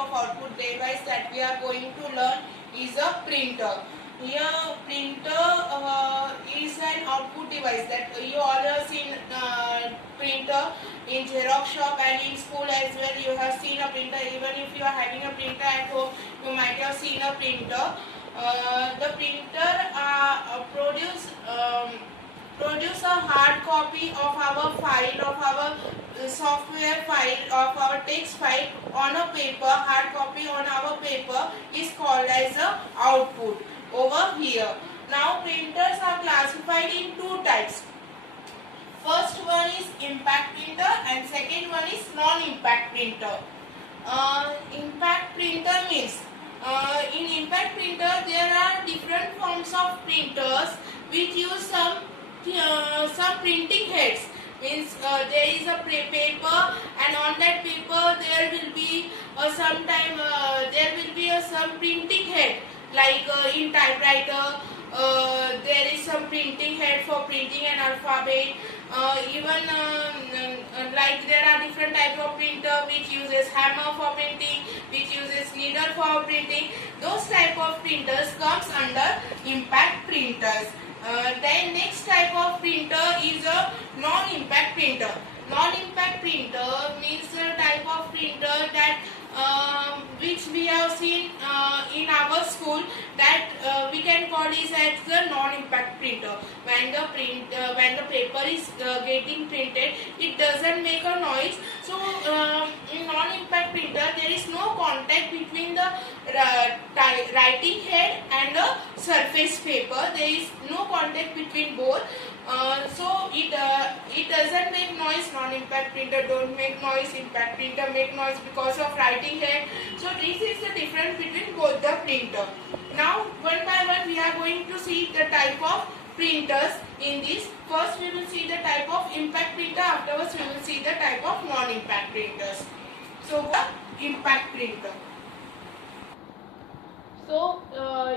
of output device that we are going to learn is a printer. Here printer is an output device that you all have seen printer in Xerox shop and in school as well. You have seen a printer. Even if you are having a printer at home, you might have seen a printer. The printer produce a hard copy of our file, of our software file, of our text file on a paper. Hard copy on our paper is called as a output over here. Now printers are classified in two types. First one is impact printer and second one is non-impact printer. Impact printer means in impact printer there are different forms of printers which use some printing heads. Means there is a paper and on that paper there will be some printing head, like in typewriter there is some printing head for printing an alphabet. Even like there are different types of printer which uses hammer for printing, which uses needle for printing. Those type of printers comes under impact printers. Then next type of printer is a non-impact printer. Non-impact printer means a type of printer that which we have seen in our school, that we can call this as the non-impact printer. When the paper is getting printed, it doesn't make a noise. So in non-impact printer there is no contact between the writing head and the surface paper. There is no contact between both. So it doesn't make noise. Non-impact printer don't make noise. Impact printer make noise because of writing head. So this is the difference between both the printer. Now one by one we are going to see the type of printers in this. First we will see the type of impact printer. Afterwards we will see the type of non-impact printers. So the impact printer. So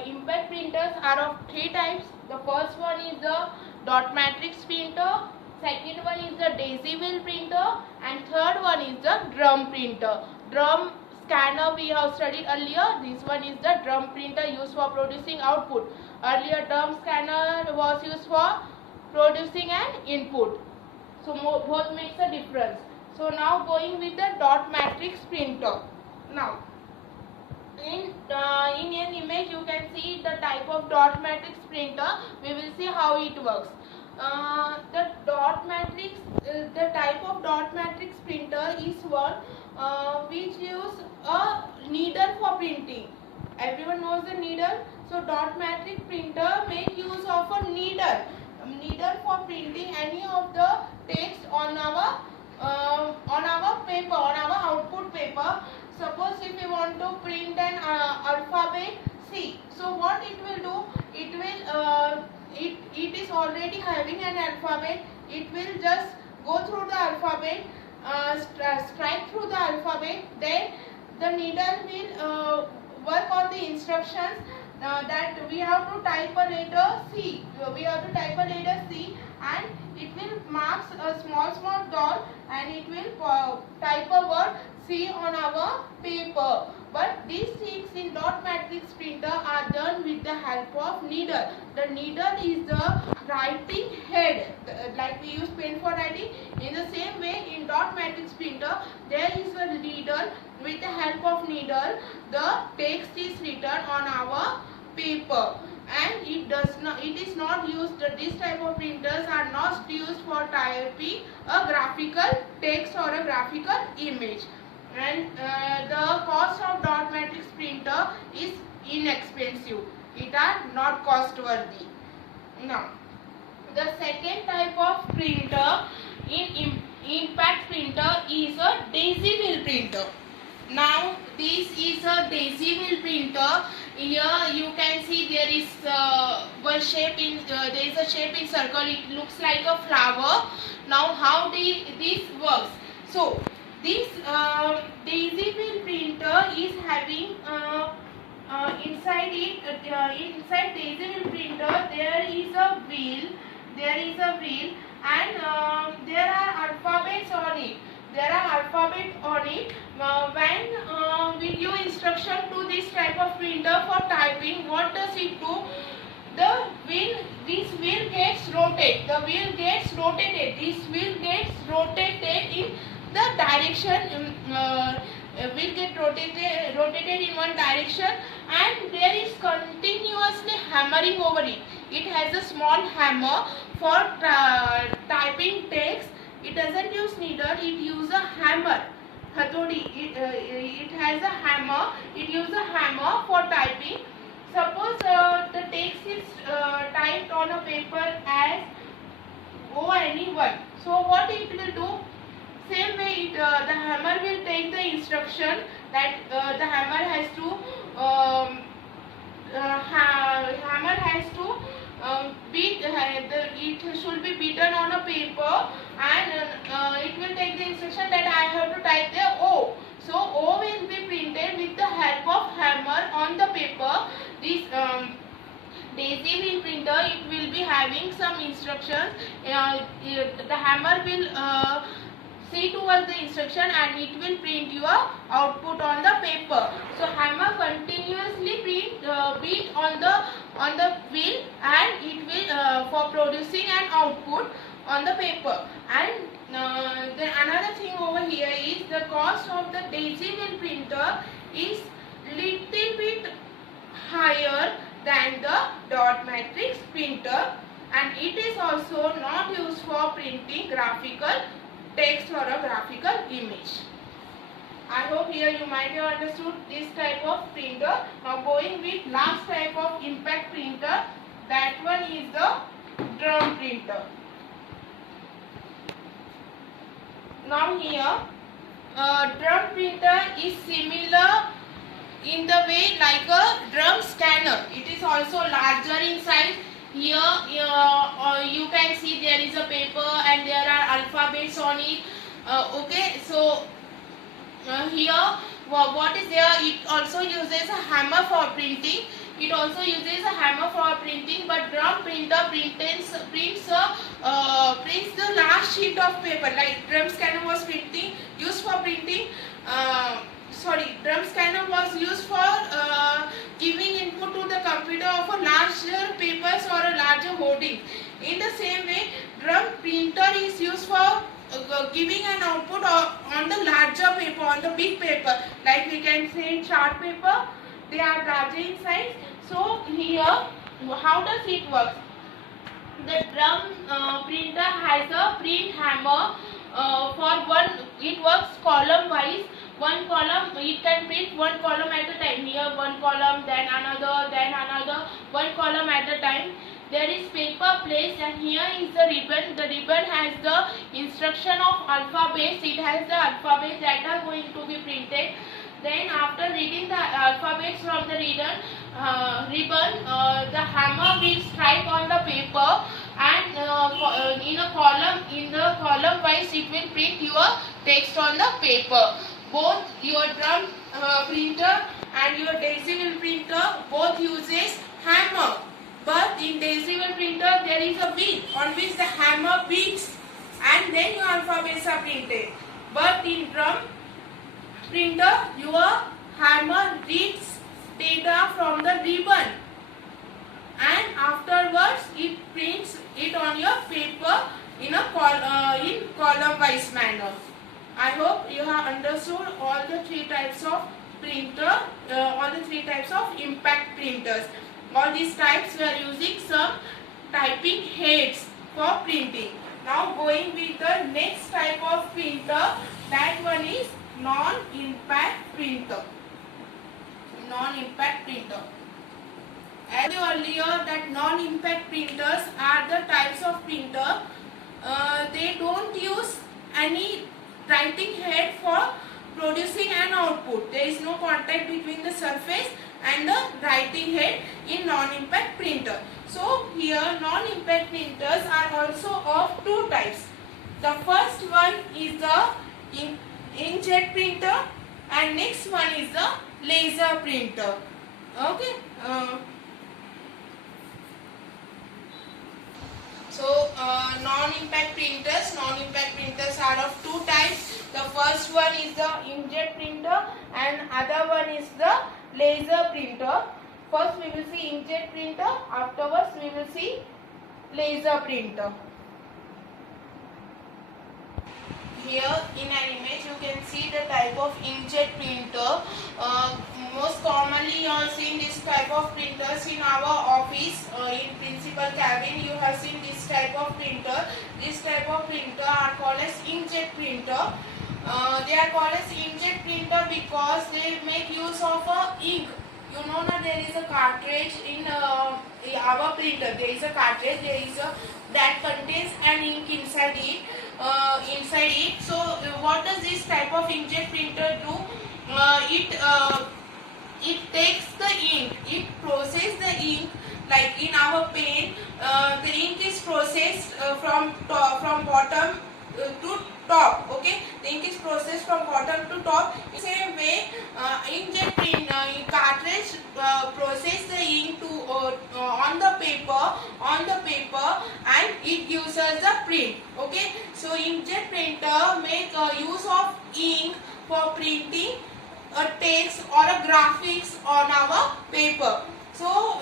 impact printers are of three types. The first one is the dot matrix printer, second one is the daisy wheel printer, and third one is the drum printer. Drum scanner we have studied earlier. This one is the drum printer used for producing output. Earlier drum scanner was used for producing an input. So both makes a difference. So now going with the dot matrix printer. Now in an image you can see the type of dot matrix printer. We will see how it works. The type of dot matrix printer is one which use a needle for printing. Everyone knows the needle. So dot matrix printer make use of a needle for printing any of the text on our paper, on our output paper. Suppose if we want to print an alphabet C, so what it will do, it will it is already having an alphabet. It will just go through the alphabet, strike through the alphabet. Then the needle will work on the instructions that we have to type a letter C. We have to type a letter C, and it will mark a small dot, and it will type a word C on our paper. But these things in dot matrix printer are done with the help of needle. The needle is the writing head, like we use pen for writing. In the same way, in dot matrix printer there is a needle. With the help of needle, the text is written on our paper, and it is not used. This type of printers are not used for typing a graphical text or a graphical image. And the cost of dot matrix printer is inexpensive. It are not cost worthy. Now the second type of printer in impact printer is a daisy wheel printer. Now this is a daisy wheel printer. Here you can see there is one shape in there is a shape in circle. It looks like a flower. Now how this works? So this daisy wheel printer is having inside daisy wheel printer there is a wheel. And there are alphabets on it. When we give instruction to this type of printer for typing. What does it do? This wheel gets rotated. The wheel gets rotated. This wheel gets rotated in the direction. Will get rotated in one direction, and there is continuously hammering over it. It has a small hammer for typing text. It doesn't use needle. It uses a hammer. Hathodi. It has a hammer. It uses a hammer for typing. Suppose the text is typed on a paper as ONE1. So what it will do? Same way, the hammer will take the instruction that the hammer has to beat. It should be beaten on a paper, and it will take the instruction that I have to type the O. So O will be printed with the help of hammer on the paper. This daisy wheel printer, it will be having some instructions. The hammer will see towards the instruction, and it will print your output on the paper. So hammer continuously beat on the wheel, and it will for producing an output on the paper. And then another thing over here is the cost of the daisy wheel printer is little bit higher than the dot matrix printer, and it is also not used for printing graphical text or a graphical image. I hope here you might have understood this type of printer. Now going with last type of impact printer, that one is the drum printer. Now here drum printer is similar in the way like a drum scanner. It is also larger in size. Here you can see there is a paper and there are alphabets on it. Okay, so here what is there? It also uses a hammer for printing. It also uses a hammer for printing, but drum printer prints the last sheet of paper. Like drum scanner was used for printing. Drum scanner was used for giving input to the computer of a larger papers or a larger hoarding. In the same way, drum printer is used for giving an output on the larger paper, on the big paper. Like we can say chart paper, they are larger in size. So here, how does it work? The drum printer has a print hammer for one. It works column wise. One column, it can print one column at a time. Here one column, then another, one column at a time. There is paper placed, and here is the ribbon. The ribbon has the instruction of alphabets. It has the alphabets that are going to be printed. Then after reading the alphabets from the ribbon, the hammer will strike on the paper, and in the column wise it will print your text on the paper. Both your drum printer and your daisy wheel printer both uses hammer, but in daisy wheel printer there is a wheel on which the hammer beats, and then your alphabets are printed. But in drum printer, your hammer reads data from the ribbon, and afterwards it prints it on your paper in column wise manner. I hope you have understood all the three types of printer, all the three types of impact printers. All these types we are using some typing heads for printing. Now going with the next type of printer, that one is non-impact printer. Non-impact printer. As earlier, that non-impact printers are the types of printer. They don't use any writing head for producing an output. There is no contact between the surface and the writing head in non-impact printer. So here non-impact printers are also of two types. The first one is the inkjet printer, and next one is the laser printer. Okay. So non-impact printers. Non-impact printers are of two types. The first one is the inkjet printer and other one is the laser printer. First we will see inkjet printer. Afterwards we will see laser printer. Here in an image you can see the type of inkjet printer. Most commonly you have seen this type of printers in our office, in principal cabin you have seen this type of printer. This type of printer are called as inkjet printer. They are called as inkjet printer because they make use of ink. You know that there is a cartridge in our printer. There is a cartridge. That contains an ink inside it. So what does this type of inkjet printer do? It takes the ink. It processes the ink like in our pen. The ink is processed from bottom to top. Okay, the ink is processed from bottom to top. In the same way, inkjet print cartridge process the ink to on the paper and it gives us the print. Okay, so inkjet printer make use of ink for printing a text or a graphics on our paper. So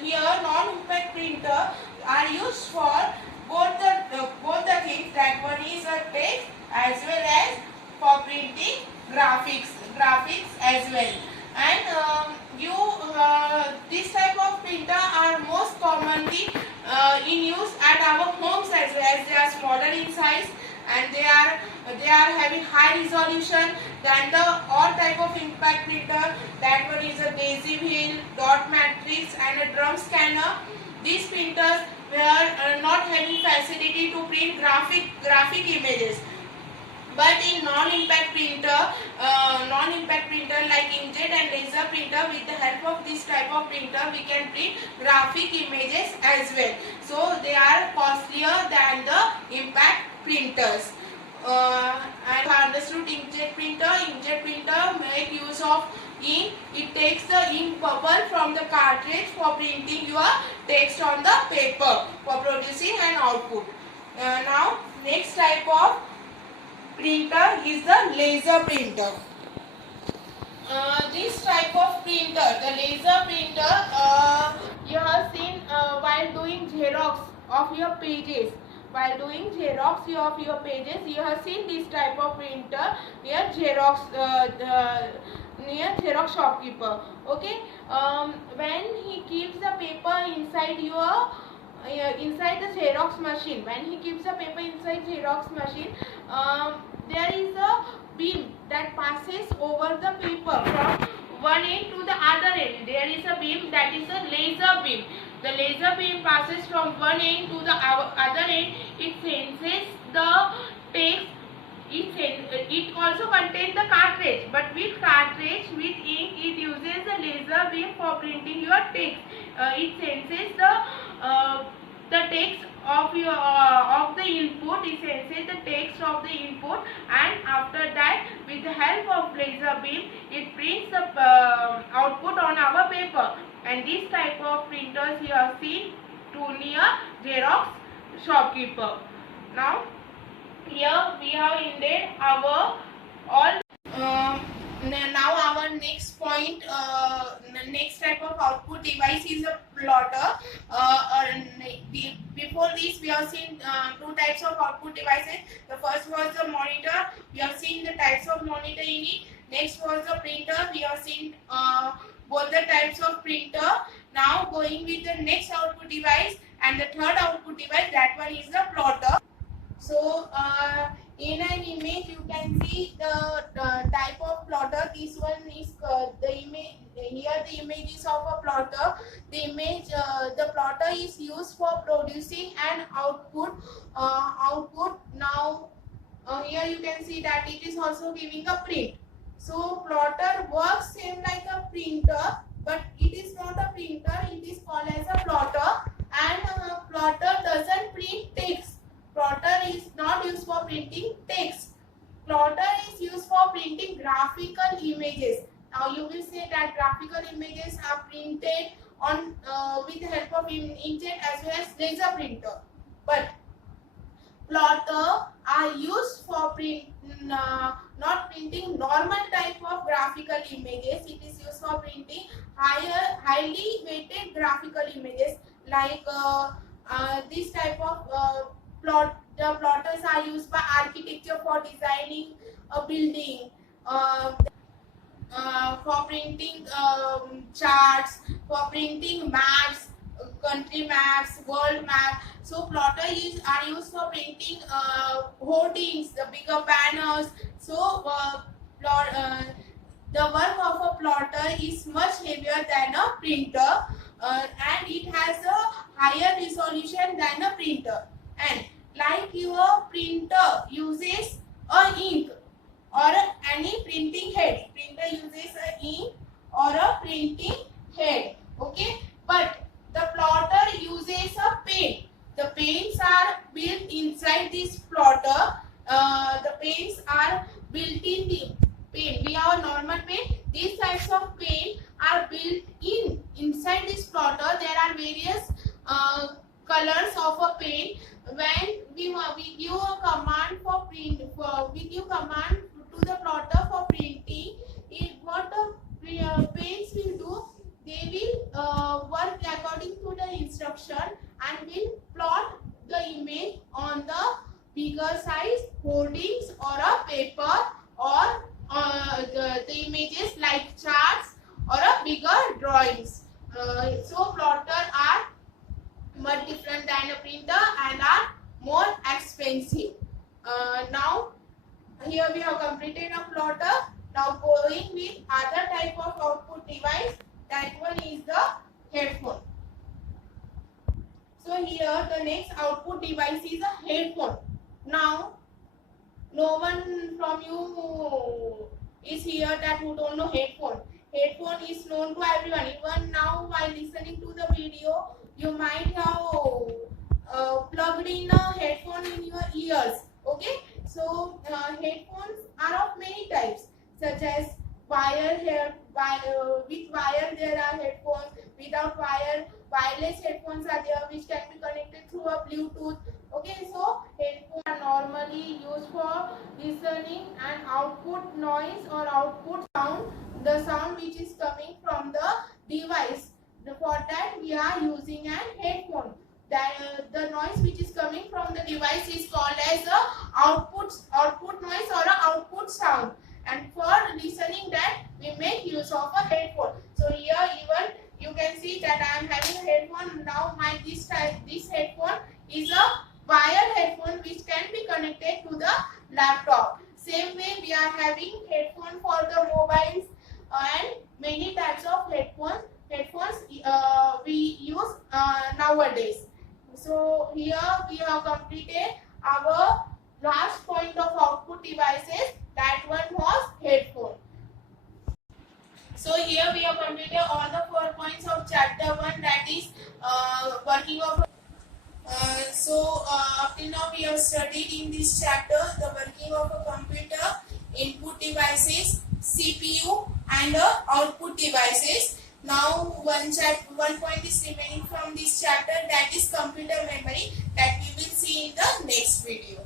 here non-impact printer are used for both the things. That one is a text as well as for printing graphics as well. And this type of printer are most commonly in use at our homes as well, as they are smaller in size and they are having high resolution than the all type of impact printer. That one is a daisy wheel, dot matrix and a drum scanner. These printers were not having facility to print graphic images. But in non-impact printer like inkjet and laser printer, with the help of this type of printer we can print graphic images as well. So they are costlier than the impact printers. And understood inkjet printer make use of ink. It takes the ink bubble from the cartridge for printing your text on the paper for producing an output. Now next type of printer is the laser printer. This type of printer, the laser printer, you have seen while doing xerox of your pages. While doing xerox of your pages, you have seen this type of printer near xerox shopkeeper. Okay, when he keeps the paper inside inside the xerox machine, when he keeps the paper inside xerox machine, there is a beam that passes over the paper from one end to the other end. There is a beam that is a laser beam. The laser beam passes from one end to the other end. It senses the text. It also contains the cartridge, but with cartridge, with ink, it uses the laser beam for printing your text. It senses the text of the input. It senses the text of the input, and after that, with the help of laser beam, it prints the output on our paper. And this type of printers you have seen to near xerox shopkeeper. Now here we have ended our all. Now our next point, next type of output device is a plotter. Before this we have seen two types of output devices. The first was the monitor. We have seen the types of monitor in it. Next was the printer. We have seen both the types of printer. Now going with the next output device and the third output device, that one is the plotter. So in an image you can see the type of plotter. This one is the image. Here the image is of a plotter. The plotter is used for producing an output. Now here you can see that it is also giving a print. So plotter works same like a printer, but it is not a printer. It is called as a plotter, and plotter doesn't print text. Plotter is not used for printing text. Plotter is used for printing graphical images. Now you will say that graphical images are printed on with the help of inkjet as well as laser printer. But plotter are used for not printing normal type of graphical images. It is used for printing highly weighted graphical images like this type of plot. The plotters are used by architecture for designing a building, for printing charts, for printing maps, country maps, world map. So plotter are used for printing hoardings, the bigger banners. So the work of a plotter is much heavier than a printer, and it has a higher resolution than a printer. And like your printer uses a ink or any printing head. Printer uses a ink or a printing head. Okay, but the plotter uses a pen. The pens are built inside this plotter. The pens are built in the pen. We have a normal pen. These types of pen are built inside this plotter. There are various colors of a pen. When we give a command for print, we give command to the plotter for printing. What the pens will do, they will work according to the instruction and will plot the image on the bigger size hoardings or a paper, or the images like charts or a bigger drawings. So plotter are much different than a printer and are more expensive. Now here we have completed a plotter. Now going with other type of output device, that one is the headphone. So here the next output device is a headphone. Now no one from you is here that who don't know headphone. Headphone is known to everyone. Even now while listening to the video, you might have plugged in a headphone in your ears. Okay, so headphones are of many types, such as with wire there are headphones, without wire wireless headphones are there which can be connected through a Bluetooth. Okay, so headphones are normally used for listening and output noise or output sound, the sound which is coming from the device. For that we are using an headphone. The noise which is coming from the device is called as a output noise or a output sound. And for listening that we make use of a headphone. So here even you can see that I am having a headphone. Now this headphone is a wire headphone which can be connected to the laptop. Same way we are having headphone for the mobiles and many types of headphones we use nowadays. So here we have completed our last point of output devices. That one was headphone. So here we have completed all the 4 points of chapter 1, that is working of. Up till now we have studied in this chapter the working of a computer, input devices, CPU and output devices. Now one point is remaining from this chapter, that is computer memory, that we will see in the next video.